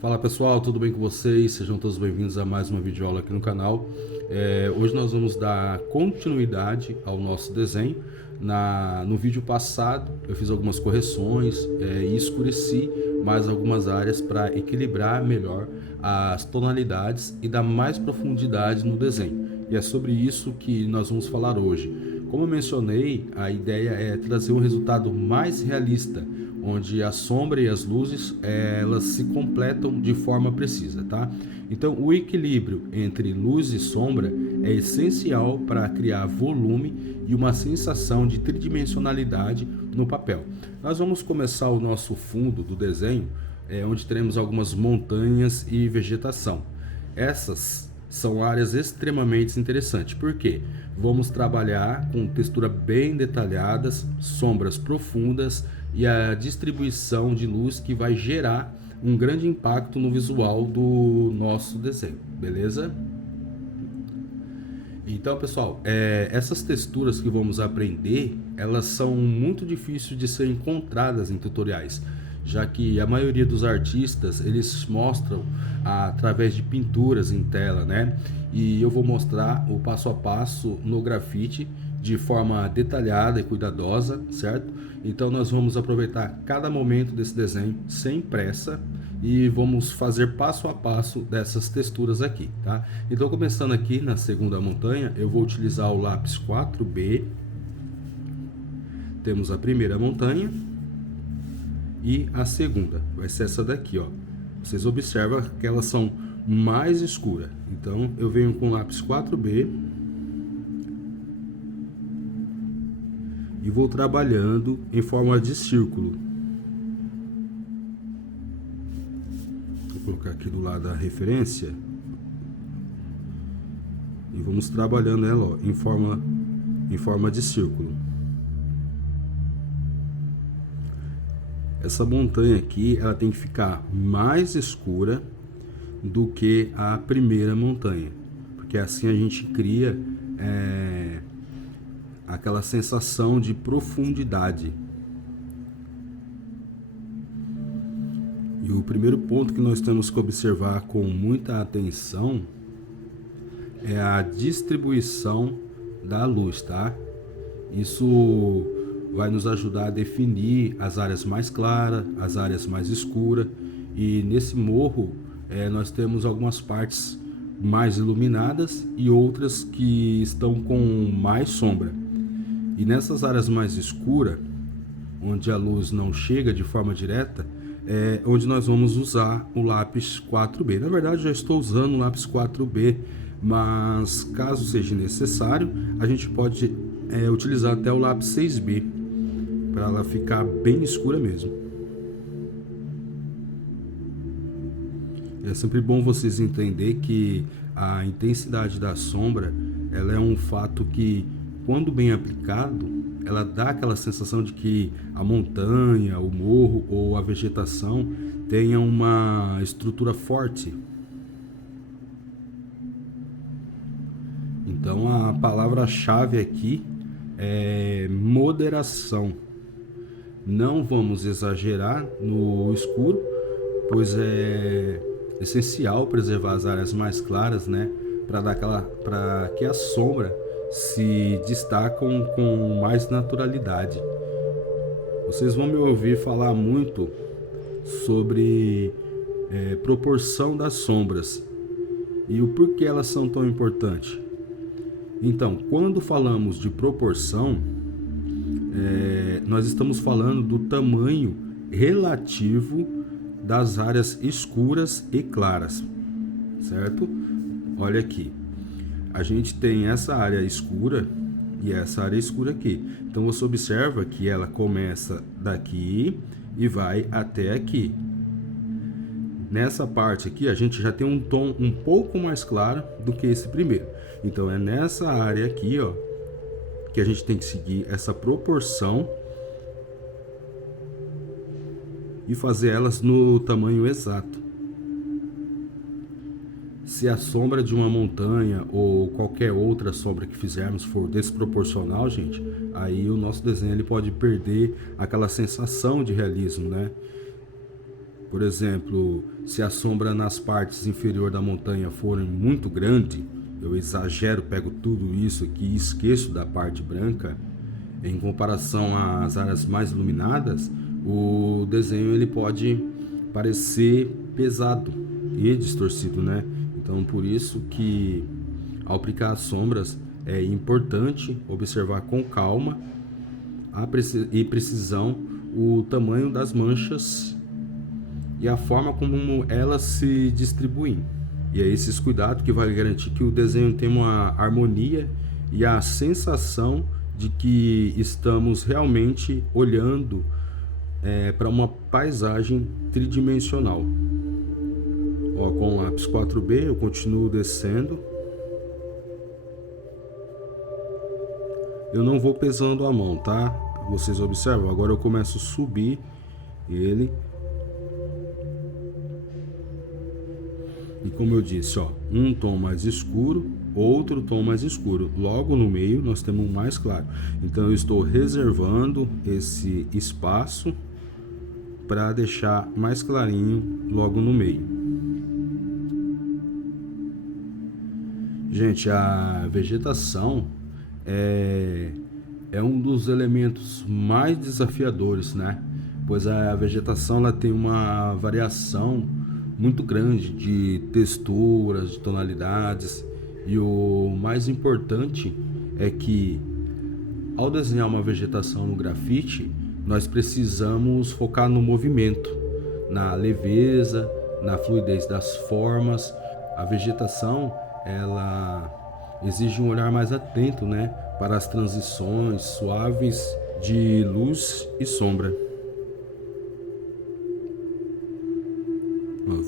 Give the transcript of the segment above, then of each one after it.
Fala pessoal, tudo bem com vocês? Sejam todos bem-vindos a mais uma videoaula aqui no canal. Hoje nós vamos dar continuidade ao nosso desenho. No vídeo passado eu fiz algumas correções e escureci mais algumas áreas para equilibrar melhor as tonalidades e dar mais profundidade no desenho. E é sobre isso que nós vamos falar hoje. Como eu mencionei, a ideia é trazer um resultado mais realista, onde a sombra e as luzes elas se completam de forma precisa, tá? Então, o equilíbrio entre luz e sombra é essencial para criar volume e uma sensação de tridimensionalidade no papel. Nós vamos começar o nosso fundo do desenho, onde teremos algumas montanhas e vegetação. Essas são áreas extremamente interessantes, porque vamos trabalhar com textura bem detalhadas, sombras profundas e a distribuição de luz que vai gerar um grande impacto no visual do nosso desenho, beleza? Então, pessoal, essas texturas que vamos aprender, elas são muito difíceis de ser encontradas em tutoriais, já que a maioria dos artistas, eles mostram através de pinturas em tela, né? E eu vou mostrar o passo a passo no grafite de forma detalhada e cuidadosa, certo? Então nós vamos aproveitar cada momento desse desenho sem pressa e vamos fazer passo a passo dessas texturas aqui, tá? Então, começando aqui na segunda montanha, eu vou utilizar o lápis 4B. Temos a primeira montanha e a segunda, vai ser essa daqui, ó. Vocês observam que elas são mais escuras. Então eu venho com o lápis 4B e vou trabalhando em forma de círculo. Vou colocar aqui do lado a referência e vamos trabalhando ela, ó, em forma de círculo. Essa montanha aqui, ela tem que ficar mais escura do que a primeira montanha, porque assim a gente cria aquela sensação de profundidade. E o primeiro ponto que nós temos que observar com muita atenção é a distribuição da luz, tá? Isso vai nos ajudar a definir as áreas mais claras, as áreas mais escuras. E nesse morro nós temos algumas partes mais iluminadas e outras que estão com mais sombra. E nessas áreas mais escuras, onde a luz não chega de forma direta, é onde nós vamos usar o lápis 4B. Na verdade, já estou usando o lápis 4B, mas caso seja necessário, a gente pode utilizar até o lápis 6B, para ela ficar bem escura mesmo. É sempre bom vocês entenderem que a intensidade da sombra, ela é um fato que, quando bem aplicado, ela dá aquela sensação de que a montanha, o morro ou a vegetação tenha uma estrutura forte. Então a palavra-chave aqui é moderação. Não vamos exagerar no escuro, pois é essencial preservar as áreas mais claras, né, para que a sombra se destacam com mais naturalidade. Vocês vão me ouvir falar muito sobre proporção das sombras e o porquê elas são tão importantes. Então, quando falamos de proporção, nós estamos falando do tamanho relativo das áreas escuras e claras, certo? Olha aqui, a gente tem essa área escura e essa área escura aqui. Então você observa que ela começa daqui e vai até aqui. Nessa parte aqui a gente já tem um tom um pouco mais claro do que esse primeiro. Então é nessa área aqui, ó, que a gente tem que seguir essa proporção e fazer elas no tamanho exato. Se a sombra de uma montanha ou qualquer outra sombra que fizermos for desproporcional, gente, aí o nosso desenho ele pode perder aquela sensação de realismo, né? Por exemplo, se a sombra nas partes inferiores da montanha forem muito grande, eu exagero, pego tudo isso aqui e esqueço da parte branca, em comparação às áreas mais iluminadas, o desenho ele pode parecer pesado e distorcido, né? Então, por isso que ao aplicar as sombras é importante observar com calma e precisão o tamanho das manchas e a forma como elas se distribuem. E é esses cuidados que vai garantir que o desenho tenha uma harmonia e a sensação de que estamos realmente olhando para uma paisagem tridimensional. Ó, com o lápis 4B eu continuo descendo. Eu não vou pesando a mão, tá? Vocês observam? Agora eu começo a subir ele. E como eu disse, ó, um tom mais escuro, outro tom mais escuro. Logo no meio nós temos um mais claro. Então eu estou reservando esse espaço para deixar mais clarinho logo no meio. Gente, a vegetação é um dos elementos mais desafiadores, né? Pois a vegetação ela tem uma variação muito grande de texturas, de tonalidades, e o mais importante é que ao desenhar uma vegetação no grafite, nós precisamos focar no movimento, na leveza, na fluidez das formas. A vegetação ela exige um olhar mais atento, né, para as transições suaves de luz e sombra.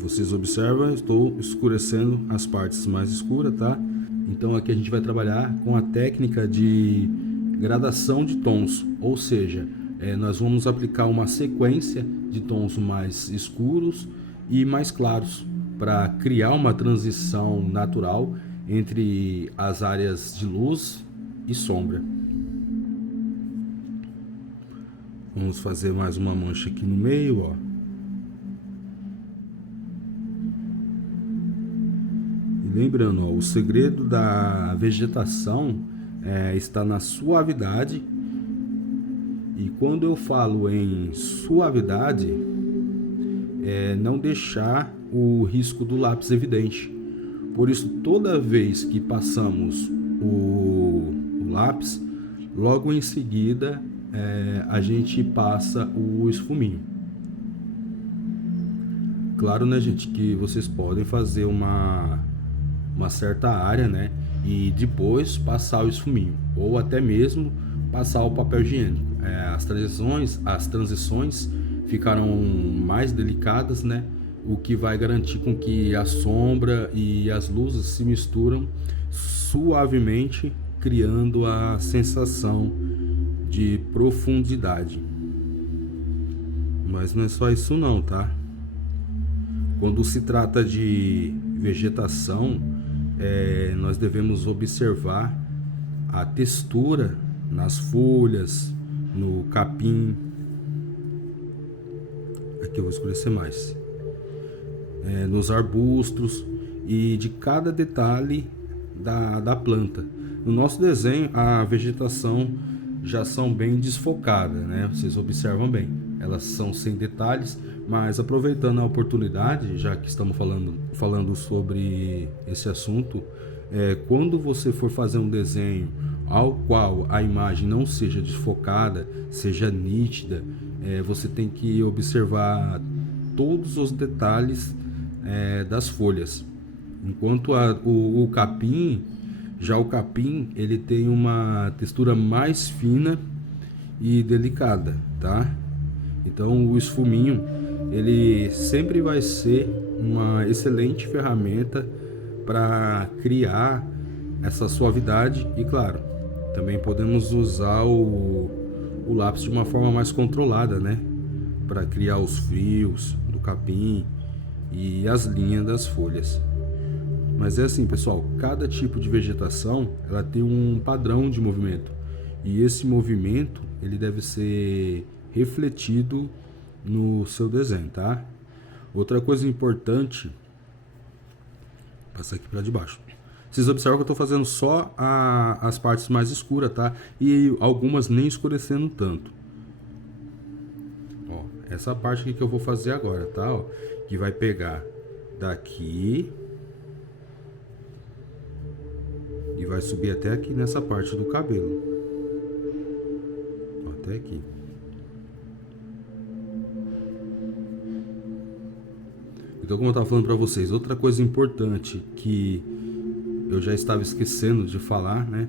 Vocês observam, estou escurecendo as partes mais escuras, tá? Então aqui a gente vai trabalhar com a técnica de gradação de tons, ou seja, nós vamos aplicar uma sequência de tons mais escuros e mais claros para criar uma transição natural entre as áreas de luz e sombra. Vamos fazer mais uma mancha aqui no meio, ó. E lembrando, ó, o segredo da vegetação está na suavidade. E quando eu falo em suavidade, não deixar o risco do lápis evidente. Por isso, toda vez que passamos o lápis, logo em seguida a gente passa o esfuminho. Claro, né, gente, que vocês podem fazer uma certa área, né, e depois passar o esfuminho, ou até mesmo passar o papel higiênico. As transições ficaram mais delicadas, né, o que vai garantir com que a sombra e as luzes se misturam suavemente, criando a sensação de profundidade. Mas não é só isso não, tá? Quando se trata de vegetação, nós devemos observar a textura nas folhas, no capim. Aqui eu vou escurecer mais. Nos arbustos e de cada detalhe da planta. No nosso desenho, a vegetação já são bem desfocadas, né? Vocês observam bem, elas são sem detalhes, mas aproveitando a oportunidade, já que estamos falando sobre esse assunto, quando você for fazer um desenho ao qual a imagem não seja desfocada, seja nítida, você tem que observar todos os detalhes das folhas. Enquanto o capim ele tem uma textura mais fina e delicada, tá? Então o esfuminho ele sempre vai ser uma excelente ferramenta para criar essa suavidade. E claro, também podemos usar o lápis de uma forma mais controlada, né, para criar os frios do capim e as linhas das folhas. Mas é assim, pessoal, cada tipo de vegetação ela tem um padrão de movimento, e esse movimento ele deve ser refletido no seu desenho, tá? Outra coisa importante, passar aqui para debaixo. Vocês observam que eu estou fazendo só as partes mais escuras, tá? E algumas nem escurecendo tanto. Ó, essa parte aqui que eu vou fazer agora, tá? Ó, que vai pegar daqui e vai subir até aqui nessa parte do cabelo. Ó, até aqui. Então, como eu estava falando para vocês, outra coisa importante que eu já estava esquecendo de falar, né?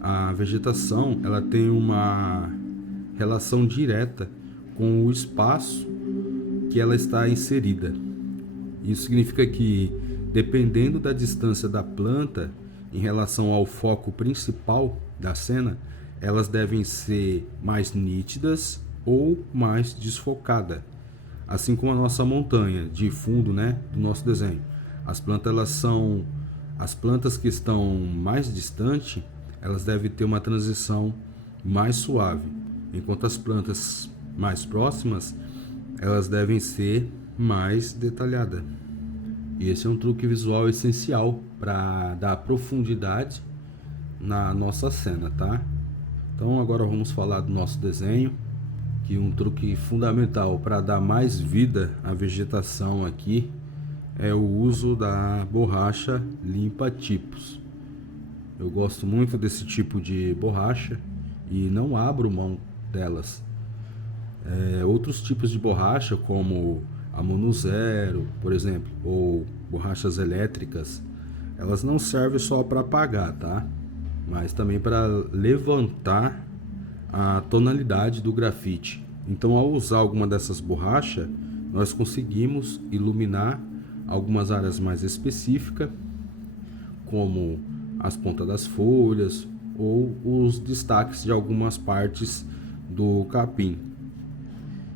A vegetação, ela tem uma relação direta com o espaço que ela está inserida. Isso significa que, dependendo da distância da planta em relação ao foco principal da cena, elas devem ser mais nítidas ou mais desfocadas. Assim como a nossa montanha de fundo, né, do nosso desenho. As plantas que estão mais distantes, elas devem ter uma transição mais suave, enquanto as plantas mais próximas, elas devem ser mais detalhadas. E esse é um truque visual essencial para dar profundidade na nossa cena, tá? Então agora vamos falar do nosso desenho, que um truque fundamental para dar mais vida à vegetação aqui é o uso da borracha limpa tipos. Eu gosto muito desse tipo de borracha e não abro mão delas. Outros tipos de borracha, como a Mono Zero, por exemplo, ou borrachas elétricas, elas não servem só para apagar, tá? Mas também para levantar a tonalidade do grafite. Então, ao usar alguma dessas borrachas, nós conseguimos iluminar algumas áreas mais específicas, como as pontas das folhas ou os destaques de algumas partes do capim.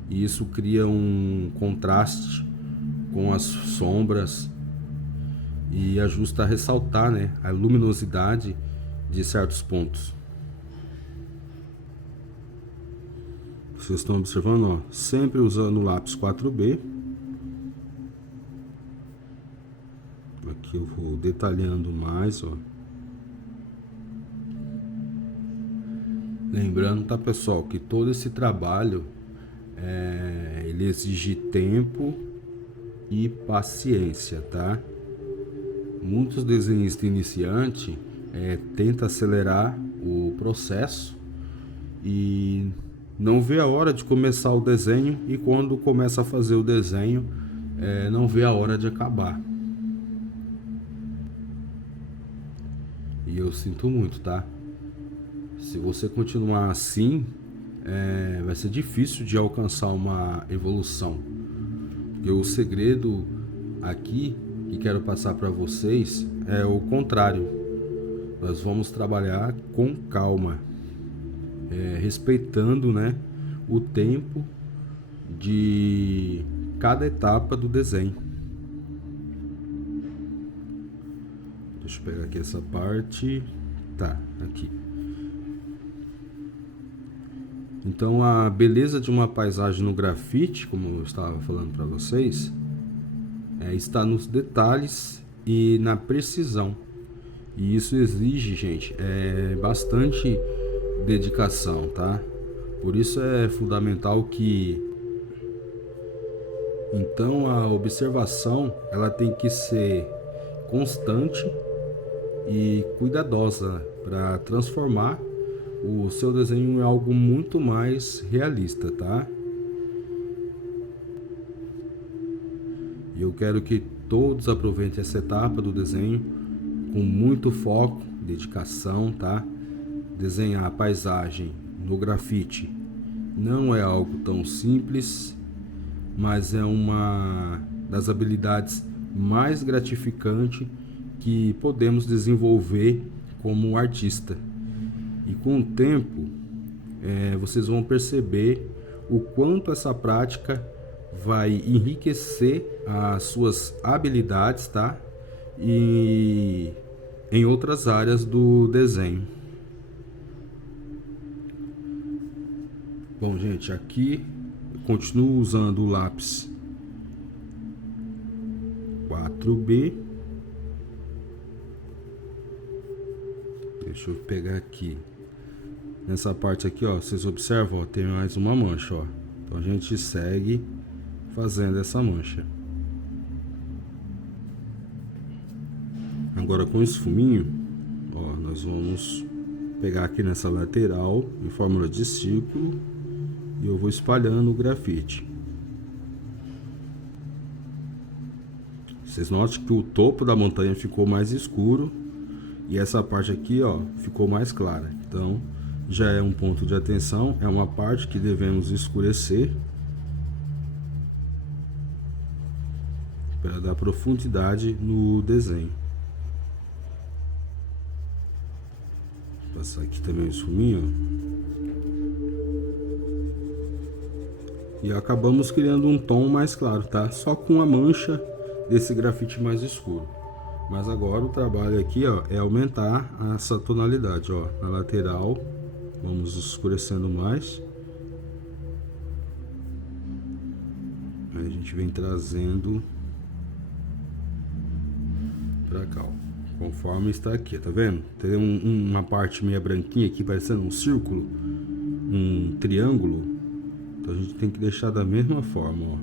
E isso cria um contraste com as sombras e ajuda a ressaltar, né, a luminosidade de certos pontos. Vocês estão observando, ó, sempre usando o lápis 4B. Aqui eu vou detalhando mais, ó. Lembrando, tá, pessoal, que todo esse trabalho ele exige tempo e paciência, tá? Muitos desenhistas iniciantes tentam acelerar o processo e não vê a hora de começar o desenho, e quando começa a fazer o desenho não vê a hora de acabar. E eu sinto muito, tá? Se você continuar assim, vai ser difícil de alcançar uma evolução. Porque o segredo aqui que quero passar para vocês é o contrário. Nós vamos trabalhar com calma, respeitando, né, o tempo de cada etapa do desenho. Deixa eu pegar aqui essa parte. Tá, aqui. Então, a beleza de uma paisagem no grafite, como eu estava falando para vocês, está nos detalhes e na precisão. E isso exige, gente, bastante dedicação, tá? Por isso é fundamental que, então, a observação ela tem que ser constante e cuidadosa para transformar o seu desenho em algo muito mais realista, tá? E eu quero que todos aproveitem essa etapa do desenho com muito foco, dedicação, tá? Desenhar a paisagem no grafite não é algo tão simples, mas é uma das habilidades mais gratificantes que podemos desenvolver como artista. E com o tempo, vocês vão perceber o quanto essa prática vai enriquecer as suas habilidades, tá? E em outras áreas do desenho. Bom, gente, aqui eu continuo usando o lápis 4B. Deixa eu pegar aqui. Nessa parte aqui, ó, vocês observam, ó, tem mais uma mancha, ó. Então a gente segue fazendo essa mancha. Agora com o esfuminho, ó, nós vamos pegar aqui nessa lateral em fórmula de círculo e eu vou espalhando o grafite. Vocês notam que o topo da montanha ficou mais escuro e essa parte aqui, ó, ficou mais clara. Então já é um ponto de atenção, é uma parte que devemos escurecer para dar profundidade no desenho. Vou passar aqui também o esfuminho, ó. E acabamos criando um tom mais claro, tá? Só com a mancha desse grafite mais escuro. Mas agora o trabalho aqui, ó, é aumentar essa tonalidade, ó, na lateral. Vamos escurecendo mais. Aí a gente vem trazendo pra cá, ó, conforme está aqui, tá vendo? Tem uma parte meio branquinha aqui, parecendo um círculo, um triângulo. Então a gente tem que deixar da mesma forma, ó.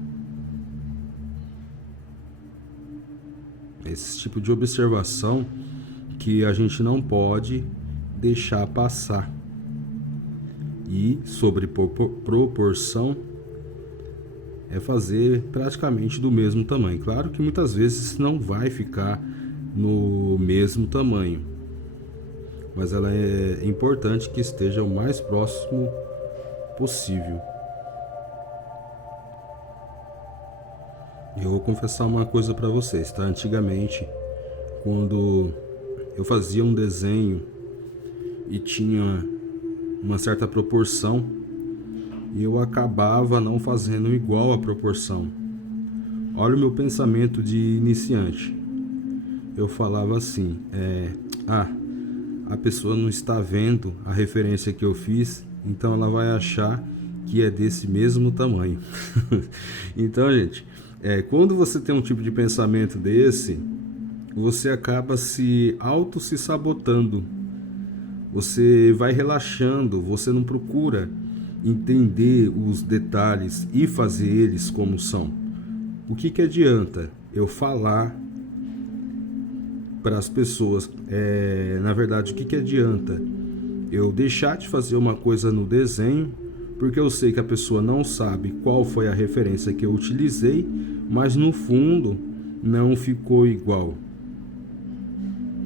Esse tipo de observação que a gente não pode deixar passar. E sobre proporção é fazer praticamente do mesmo tamanho. Claro que muitas vezes não vai ficar no mesmo tamanho, mas ela é importante que esteja o mais próximo possível. Eu vou confessar uma coisa para vocês, tá? Antigamente, quando eu fazia um desenho e tinha uma certa proporção, eu acabava não fazendo igual a proporção. Olha o meu pensamento de iniciante. Eu falava assim, a pessoa não está vendo a referência que eu fiz, então ela vai achar que é desse mesmo tamanho. Então, gente, quando você tem um tipo de pensamento desse, você acaba se sabotando. Você vai relaxando, você não procura entender os detalhes e fazer eles como são. O que adianta eu falar para as pessoas? Na verdade, o que adianta eu deixar de fazer uma coisa no desenho, porque eu sei que a pessoa não sabe qual foi a referência que eu utilizei, mas no fundo não ficou igual.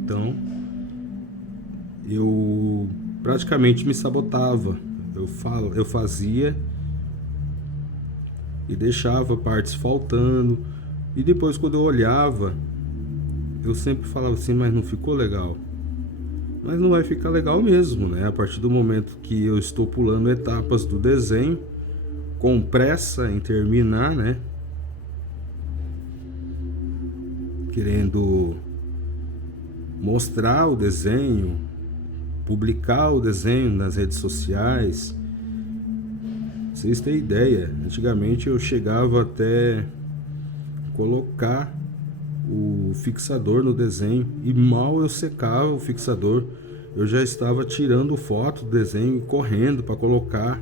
Então eu praticamente me sabotava. Eu fazia e deixava partes faltando, e depois quando eu olhava, eu sempre falava assim, mas não ficou legal. Mas não vai ficar legal mesmo, né? A partir do momento que eu estou pulando etapas do desenho com pressa em terminar, né? Querendo mostrar o desenho, publicar o desenho nas redes sociais. Vocês têm ideia, antigamente eu chegava até colocar o fixador no desenho e mal eu secava o fixador, eu já estava tirando foto do desenho e correndo para colocar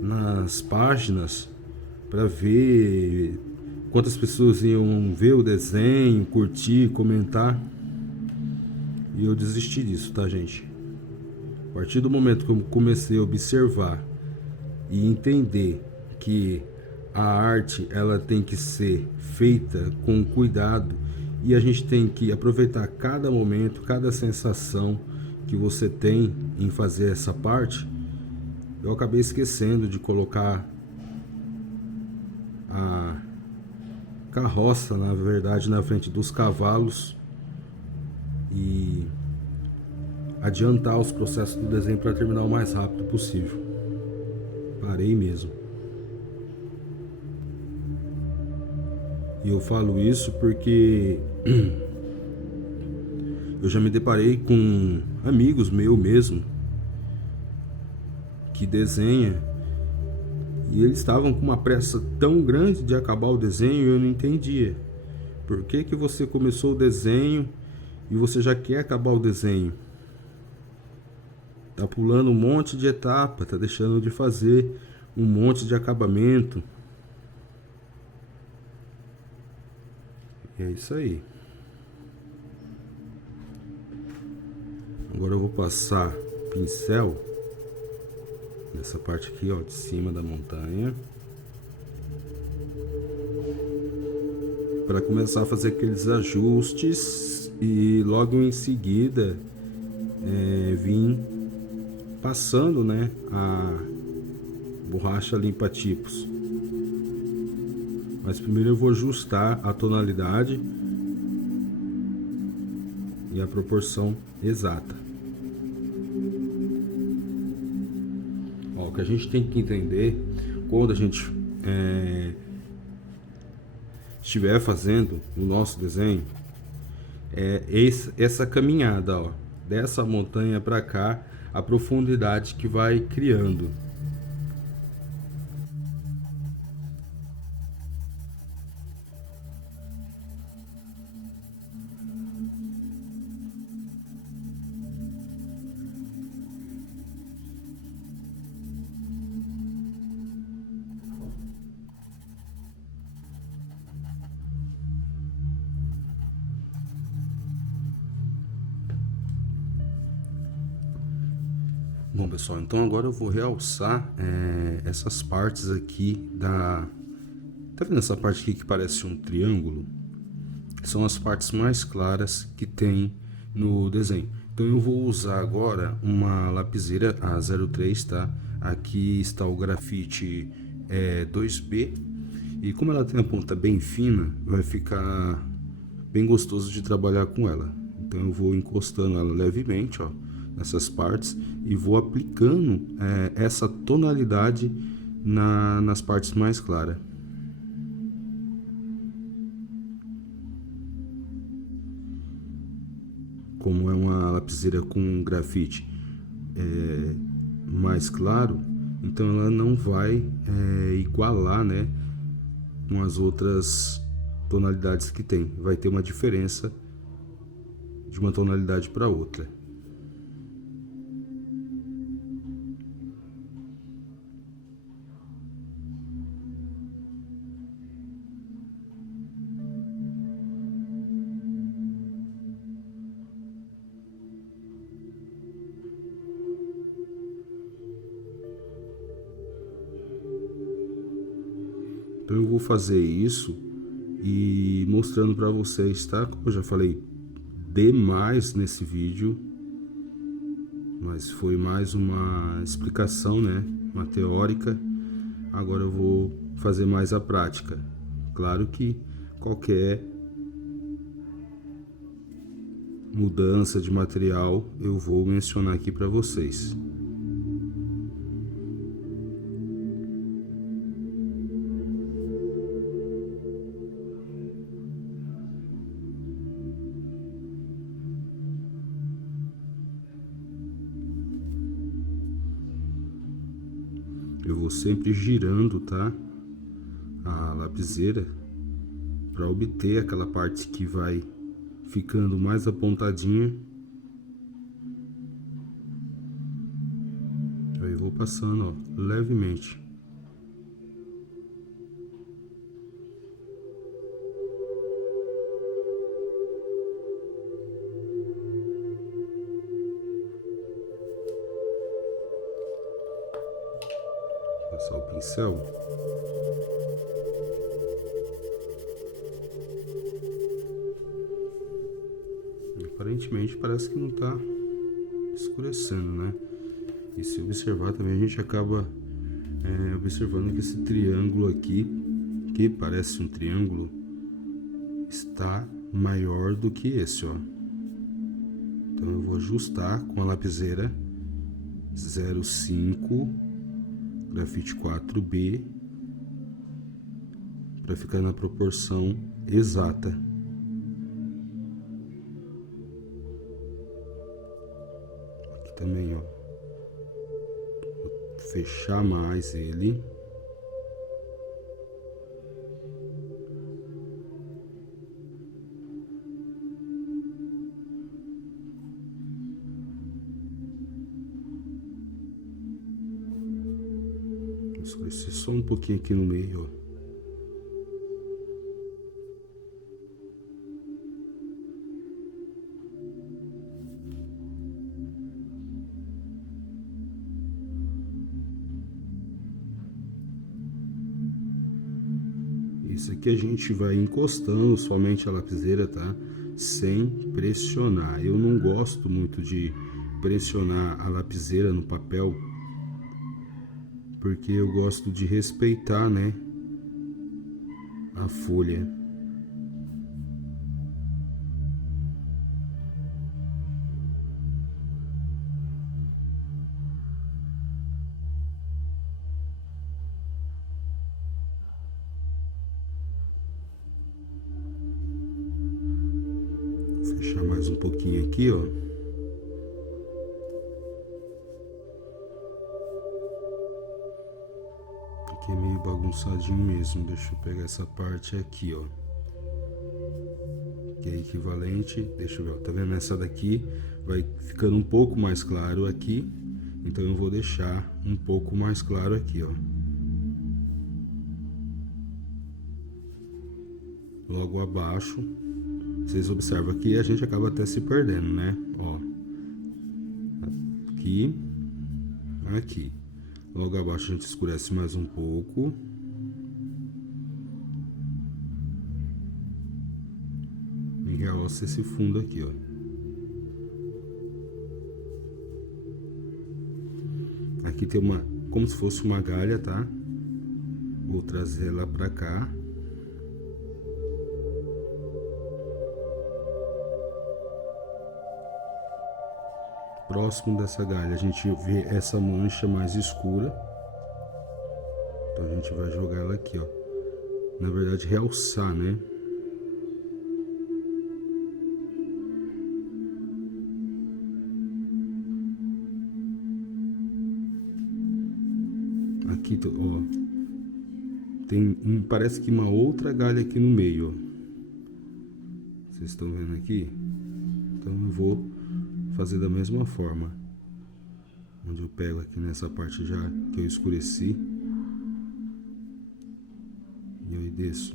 nas páginas para ver quantas pessoas iam ver o desenho, curtir, comentar. E eu desisti disso, tá, gente? A partir do momento que eu comecei a observar e entender que a arte ela tem que ser feita com cuidado e a gente tem que aproveitar cada momento, cada sensação que você tem em fazer essa parte, eu acabei esquecendo de colocar a carroça, na verdade, na frente dos cavalos e adiantar os processos do desenho para terminar o mais rápido possível. Parei mesmo. E eu falo isso porque eu já me deparei com amigos meus mesmo que desenha e eles estavam com uma pressa tão grande de acabar o desenho e eu não entendia. Por que que você começou o desenho e você já quer acabar o desenho? Tá pulando um monte de etapa, tá deixando de fazer um monte de acabamento. E é isso aí. Agora eu vou passar pincel nessa parte aqui, ó, de cima da montanha, para começar a fazer aqueles ajustes e logo em seguida vir passando, né, a borracha limpa tipos. Mas primeiro eu vou ajustar a tonalidade e a proporção exata. Ó, o que a gente tem que entender quando a gente estiver fazendo o nosso desenho é essa caminhada, ó, dessa montanha para cá, a profundidade que vai criando. Bom, pessoal, então agora eu vou realçar essas partes aqui da... Tá vendo essa parte aqui que parece um triângulo? São as partes mais claras que tem no desenho. Então eu vou usar agora uma lapiseira A03, tá? Aqui está o grafite 2B. E como ela tem a ponta bem fina, vai ficar bem gostoso de trabalhar com ela. Então eu vou encostando ela levemente, ó, nessas partes, e vou aplicando essa tonalidade nas partes mais claras. Como é uma lapiseira com grafite mais claro, então ela não vai igualar, né, com as outras tonalidades que tem. Vai ter uma diferença de uma tonalidade para outra. Então eu vou fazer isso e mostrando para vocês, tá? Como eu já falei demais nesse vídeo, mas foi mais uma explicação, né? Uma teórica. Agora eu vou fazer mais a prática. Claro que qualquer mudança de material eu vou mencionar aqui para vocês. Eu vou sempre girando, tá? A lapiseira para obter aquela parte que vai ficando mais apontadinha. Aí eu vou passando, ó, levemente. Passar o pincel. Aparentemente parece que não está escurecendo, né? E se observar também a gente acaba observando que esse triângulo aqui, que parece um triângulo, está maior do que esse, ó. Então eu vou ajustar com a lapiseira 05 grafite 4B para ficar na proporção exata. Aqui também, ó, vou fechar mais ele. escurecer só um pouquinho aqui no meio, ó. Isso aqui a gente vai encostando somente a lapiseira, tá? Sem pressionar. Eu não gosto muito de pressionar a lapiseira no papel, porque eu gosto de respeitar, né, a folha. Vou fechar mais um pouquinho aqui, ó. Aqui é meio bagunçadinho mesmo. Deixa eu pegar essa parte aqui, ó, que é equivalente. Deixa eu ver, ó. Tá vendo? Essa daqui vai ficando um pouco mais claro aqui, então eu vou deixar um pouco mais claro aqui, ó. Logo abaixo, vocês observam aqui, a gente acaba até se perdendo, né? Ó, aqui, aqui. Logo abaixo a gente escurece mais um pouco. E realça esse fundo aqui, ó. Aqui tem uma, como se fosse uma galha, tá? Vou trazer ela pra cá. Próximo dessa galha a gente vê essa mancha mais escura, então a gente vai jogar ela aqui, ó. Na verdade, realçar, né? Aqui, ó, tem parece que uma outra galha aqui no meio, ó. Vocês estão vendo aqui? Então eu vou fazer da mesma forma, onde eu pego aqui nessa parte já que eu escureci e aí desço.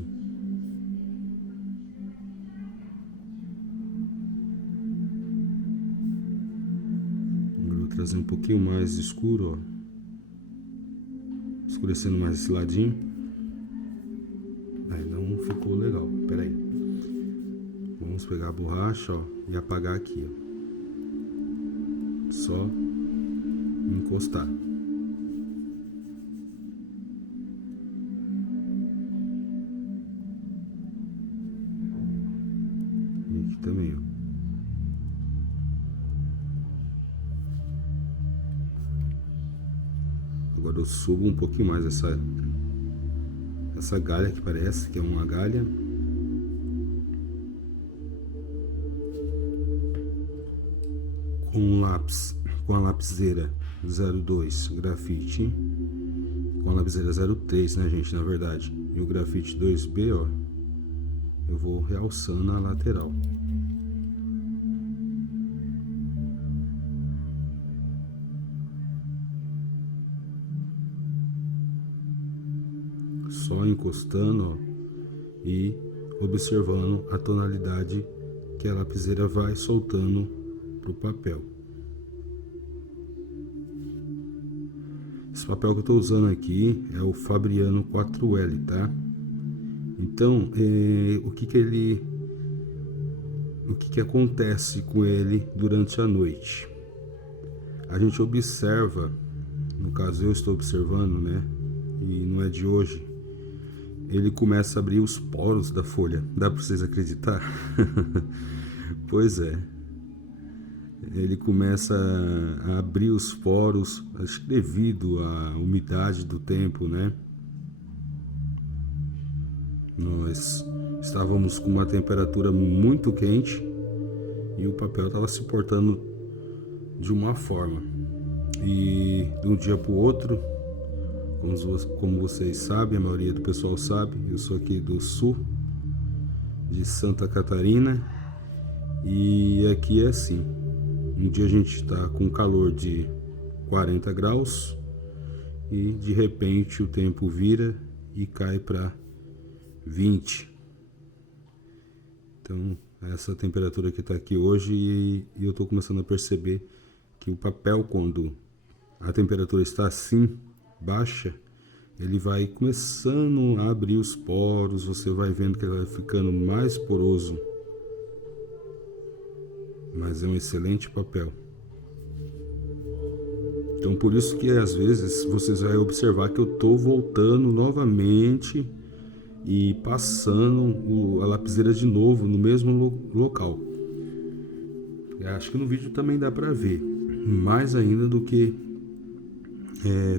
Agora eu vou trazer um pouquinho mais escuro, ó, escurecendo mais esse ladinho. Aí não ficou legal. Pera aí, vamos pegar a borracha, ó, e apagar aqui, ó. Só encostar. E aqui também, ó. Agora eu subo um pouquinho mais essa galha que parece que é uma galha. Com lápis, com a lapiseira 02 grafite, com a lapiseira 03, né, gente, na verdade, e o grafite 2B, ó, eu vou realçando a lateral. Só encostando, ó, e observando a tonalidade que a lapiseira vai soltando pro papel. Esse papel que eu estou usando aqui é o Fabriano 4L, tá? Então, o que acontece com ele durante a noite? A gente observa, no caso eu estou observando, né? E não é de hoje. Ele começa a abrir os poros da folha. Dá para vocês acreditar? Pois é. Ele começa a abrir os poros, acho que devido à umidade do tempo, né? Nós estávamos com uma temperatura muito quente e o papel estava se portando de uma forma. E de um dia para o outro, como vocês sabem, a maioria do pessoal sabe, eu sou aqui do sul de Santa Catarina e aqui é assim. Um dia a gente está com calor de 40 graus e de repente o tempo vira e cai para 20. Então essa temperatura que está aqui hoje, e eu estou começando a perceber que o papel, quando a temperatura está assim baixa, ele vai começando a abrir os poros, você vai vendo que ele vai ficando mais poroso. Mas é um excelente papel. Então por isso que às vezes vocês vão observar que eu estou voltando novamente e passando a lapiseira de novo no mesmo local. Eu acho que no vídeo também dá para ver, mais ainda do que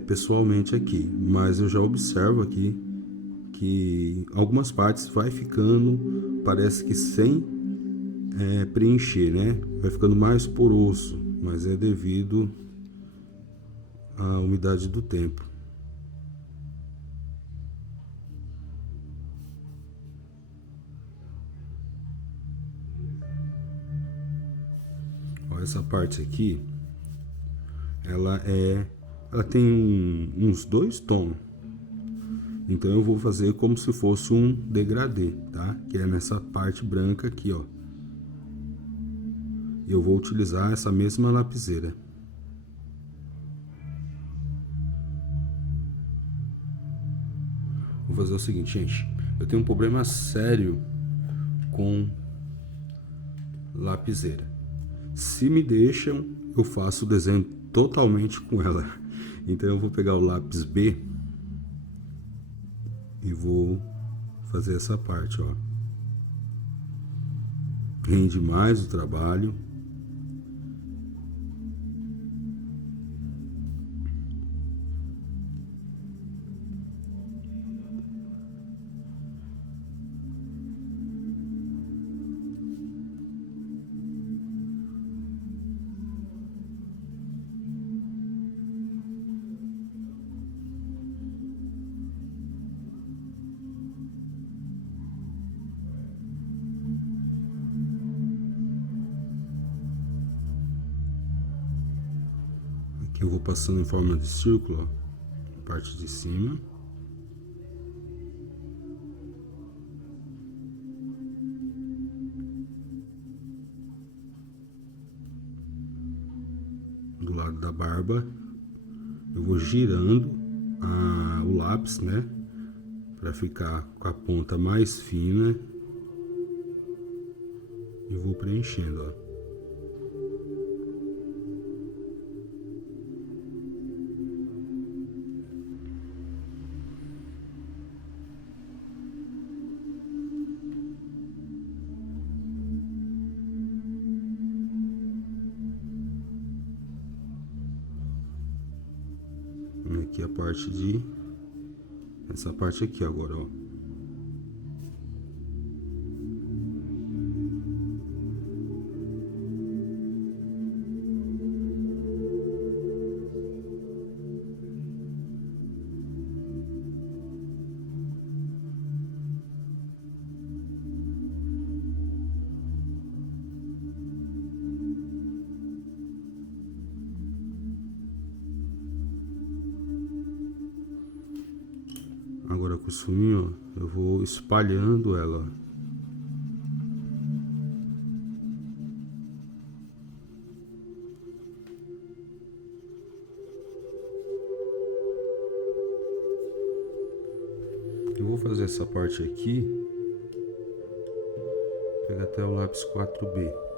pessoalmente aqui, mas eu já observo aqui que algumas partes vai ficando, parece que sem preencher, né? Vai ficando mais poroso, mas é devido à umidade do tempo. Ó, essa parte aqui, ela tem uns 2 tons. Então eu vou fazer como se fosse um degradê, tá? Que é nessa parte branca aqui, ó. Eu vou utilizar essa mesma lapiseira. Vou fazer o seguinte, gente. Eu tenho um problema sério com lapiseira. Se me deixam, eu faço o desenho totalmente com ela. Então eu vou pegar o lápis B e vou fazer essa parte, ó. Rende mais o trabalho. Aqui eu vou passando em forma de círculo, ó, parte de cima. Do lado da barba, eu vou girando o lápis, né? Para ficar com a ponta mais fina. E vou preenchendo, ó. Aqui a parte de... essa parte aqui agora, ó. Agora com o suminho, ó, eu vou espalhando ela, ó. Eu vou fazer essa parte aqui, pegar até o lápis 4B.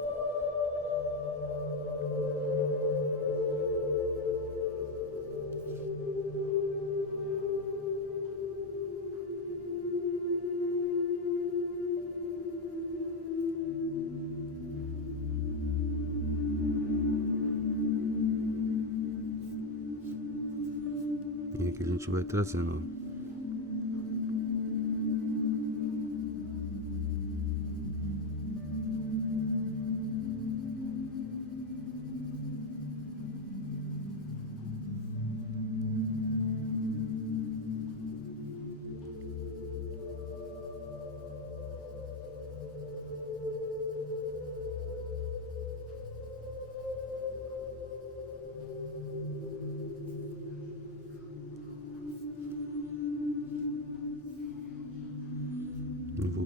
E aqui a gente vai trazendo, ó.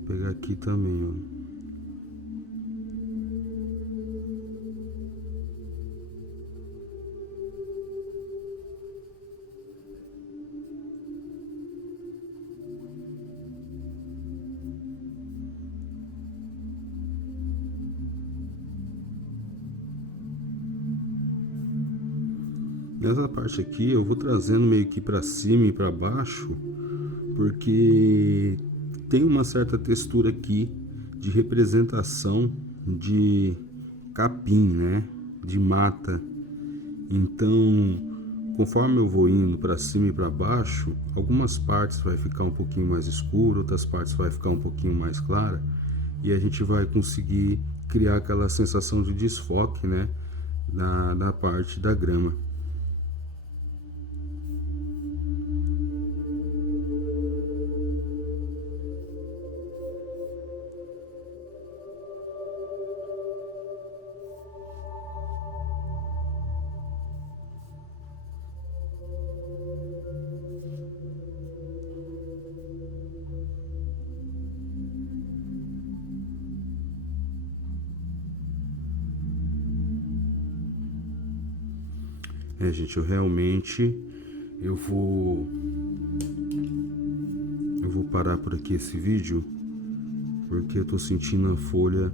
pegar aqui também, ó. Nessa parte aqui eu vou trazendo meio que para cima e para baixo, porque tem uma certa textura aqui de representação de capim, né? De mata. Então, conforme eu vou indo para cima e para baixo, algumas partes vai ficar um pouquinho mais escuro, outras partes vai ficar um pouquinho mais clara, e a gente vai conseguir criar aquela sensação de desfoque, né? Na parte da grama. Gente, eu vou parar por aqui esse vídeo, porque eu tô sentindo a folha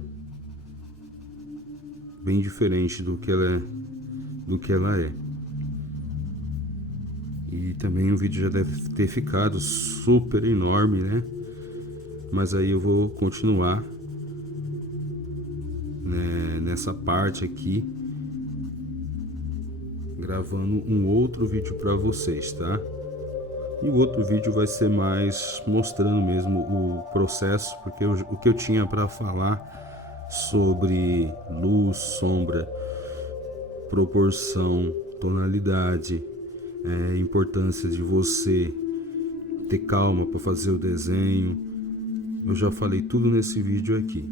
bem diferente do que ela é. E também o vídeo já deve ter ficado super enorme, né? Mas aí eu vou continuar, né, nessa parte aqui, gravando um outro vídeo para vocês, tá? E o outro vídeo vai ser mais mostrando mesmo o processo, porque o que eu tinha para falar sobre luz, sombra, proporção, tonalidade, importância de você ter calma para fazer o desenho, eu já falei tudo nesse vídeo aqui.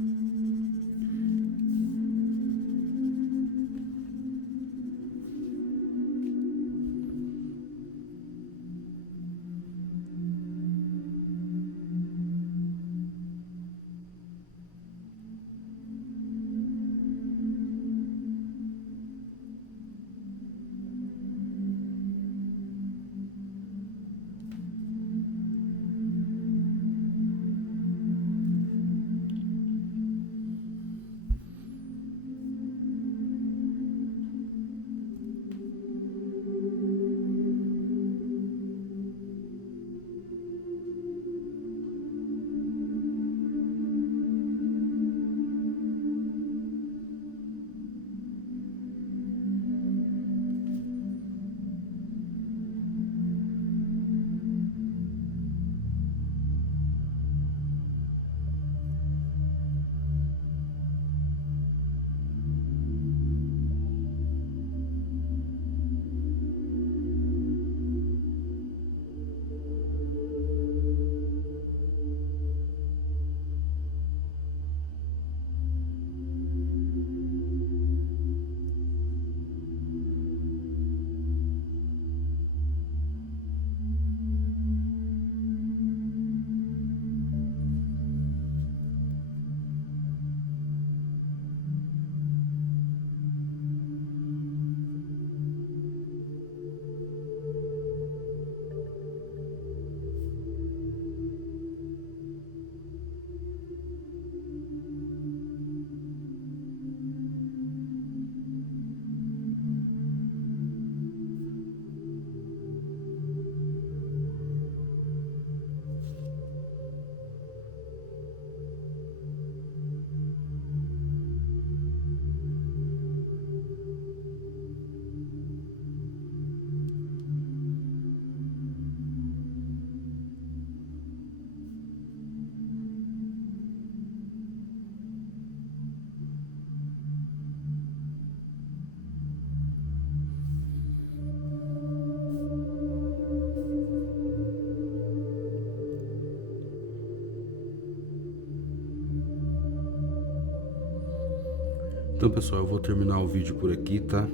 Então, pessoal, eu vou terminar o vídeo por aqui, tá?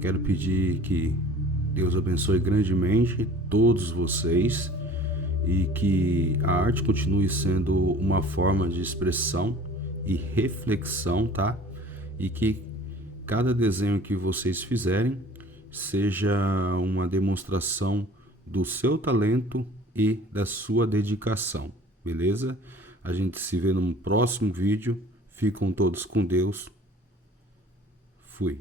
Quero pedir que Deus abençoe grandemente todos vocês e que a arte continue sendo uma forma de expressão e reflexão, tá? E que cada desenho que vocês fizerem seja uma demonstração do seu talento e da sua dedicação, beleza? A gente se vê no próximo vídeo. Ficam todos com Deus. Fui.